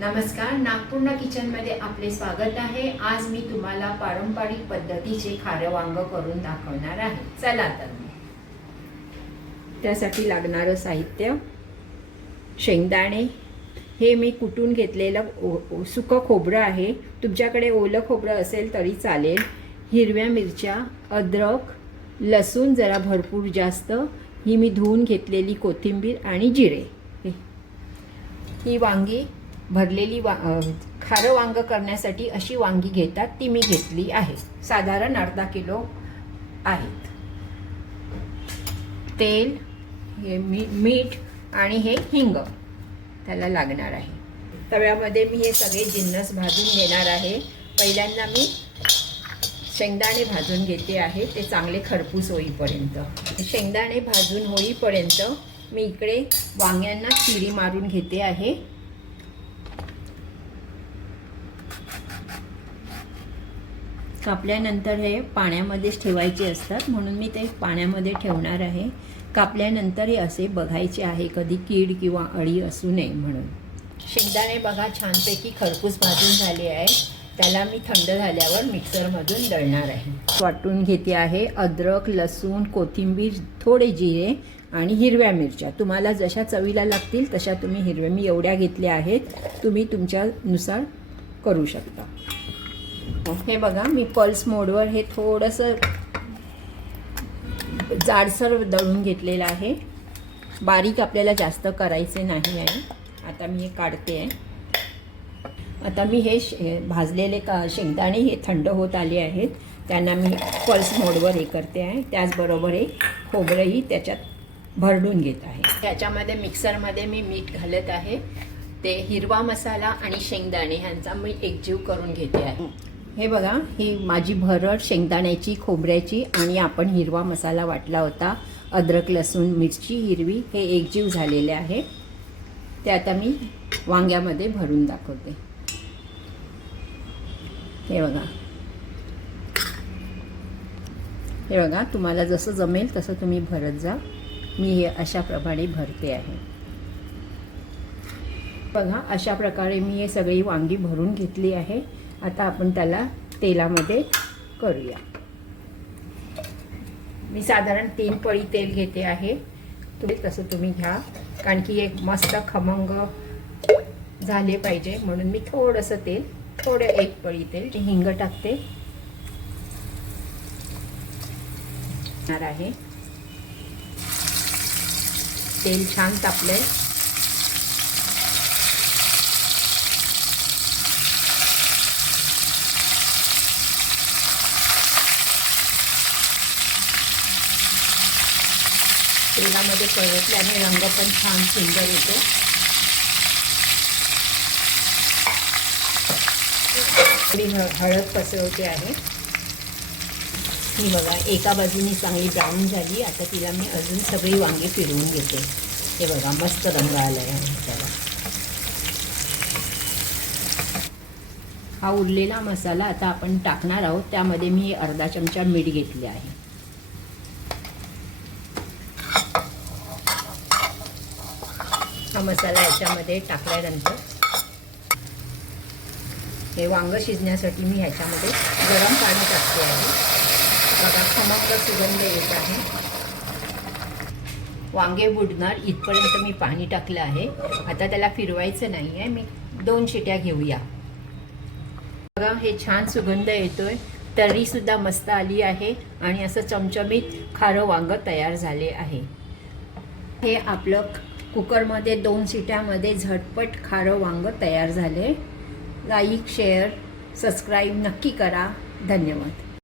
नमस्कार, नागपूर्णा किचनमध्ये आपले स्वागत आहे। आज मी तुम्हाला पारंपरिक पद्धतीचे खारं वांग करून दाखवणार आहे। चला तर त्यासाठी लागणारे साहित्य: शेंगदाणे, हे मी कुटून घेतलेलं सुकं खोबरं आहे, तुमच्याकडे ओलं खोबरं असेल तरी चालेल। हिरव्या मिरच्या, अद्रक, लसूण जरा भरपूर जास्त, ही मी धुवून घेतलेली कोथिंबीर आणि जिरे। ही वांगी भरलेली खारं वांग करण्यासाठी अशी वांगी घेतात, ती मी घेतली आहे। साधारण अर्धा किलो आहेत। तेल, हे मीठ आणि हे हिंग त्याला लागणार आहे। तव्यामध्ये मी हे सगळे जिन्नस भाजून घेणार आहे। पहिल्यांदा मी शेंगदाणे भाजून घेते आहे, ते चांगले खरपूस होईपर्यंत। शेंगदाणे भाजून होईपर्यंत मी इकडे वांग्यांना चिरी मारून घेते आहे। कापल्यानंतर हे पाण्यामध्येच ठेवायचे असतात, म्हणून मी ते पाण्यामध्ये ठेवणार आहे। कापल्यानंतर हे असे बघायचे आहे, कधी कीड किंवा अळी असू नये म्हणून। शेंगदाणे बघा छानपैकी खरपूस भाजून झाले आहे, त्याला मी थंड झाल्यावर मिक्सरमधून दळणार आहे। वाटून घेते आहे अद्रक, लसूण, कोथिंबीर, थोडे जिरे आणि हिरव्या मिरच्या। तुम्हाला जशा चवीला लागतील तशा तुम्ही हिरव्या, मी एवढ्या घेतल्या आहेत, तुम्ही तुमच्यानुसार करू शकता। हे बघा, मी पल्स मोडवर हे थोडंसं जाडसर दळून घेतलेलं आहे। बारीक आपल्याला जास्त करायचे नाही आहे। आता मी हे काढते आहे। आता मी हे भाजलेले शेंगदाणे हे थंड होत आले आहेत, त्यांना मी पल्स मोडवर हे करते आहे। त्याचबरोबर हे खोबरंही त्याच्यात भरडून घेत आहे। त्याच्यामध्ये मिक्सरमध्ये मी मीठ घालत आहे, ते हिरवा मसाला आणि शेंगदाणे ह्यांचा मी एकजीव करून घेते आहे। हे बघा, ही माझी भरड शेंगदाण्याची, खोबऱ्याची आणि आपण हिरवा मसाला वाटला होता, अद्रक, लसूण, मिरची हिरवी, हे एकजीव झालेले आहे। ते आता मी वांग्यामध्ये भरून दाखवते। हे बघा, हे बघा, तुम्हाला जसं जमेल तसं तुम्ही भरत जा। मी हे अशा प्रकारे भरते आहे। बघा, अशा प्रकारे मी हे सगळी वांगी भरून घेतली आहे। आता आपण त्याला तेलामध्ये करूया। मी साधारण 3 पळी तेल घेते आहे, तसं तुम्ही घ्या, कारण की एक मस्त खमंग झाले पाहिजे, म्हणून मी थोडंसं तेल, थोडं 1 पळी तेल, हिंग टाकते आहे। तेल छान तापलंय। तेलामध्ये परतल्याने रंग पण छान सुंदर येतो। थोडी हळद पसरवते आहे। ही बघा, एका बाजूनी चांगली ब्राऊन झाली। आता तिला मी अजून सगळी वांगी फिरवून घेते। हे बघा, मस्त रंग आला आहे त्याला। हा उरलेला मसाला आता आपण टाकणार आहोत। त्यामध्ये मी अर्धा चमचा मीठ घेतले आहे। हा मसाला याच्यामध्ये टाकल्यानंतर हे वांग शिजण्यासाठी मी ह्याच्यामध्ये गरम पाणी टाकते आहे। बघा, खमंग सुगंध येत आहे। वांगे बुडणार इथपर्यंत मी पाणी टाकलं आहे। आता त्याला फिरवायचं नाही आहे, मी 2 शिट्या घेऊया। बघा, हे छान सुगंध येतोय, तर्रीसुद्धा मस्त आली आहे आणि असं चमचमीत खारं वांग तयार झाले आहे। हे आपलं कुकरमध्ये 2 शिट्यामध्ये झटपट खारं वांग तयार झाले। लाईक, शेअर, सबस्क्राईब नक्की करा। धन्यवाद।